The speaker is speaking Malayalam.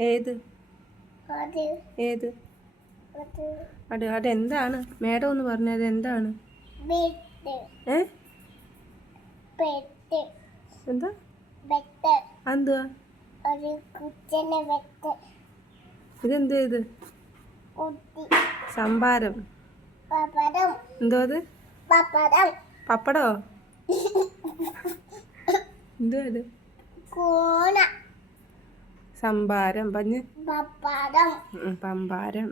ഏത്? ഏത്? അത്. അത് അതെന്താണ്? മേഡം ഒന്ന് പറഞ്ഞത് എന്താണ് ഏ? എന്താ? എന്തുവാ ഇതെന്ത് ഇത്? സംഭാരം. പപ്പടം. എന്തോ അത്? പപ്പടം. പപ്പടോ? എന്തോ അത്? കൂണ സംഭാരം പഞ്ഞ് പമ്പാരം.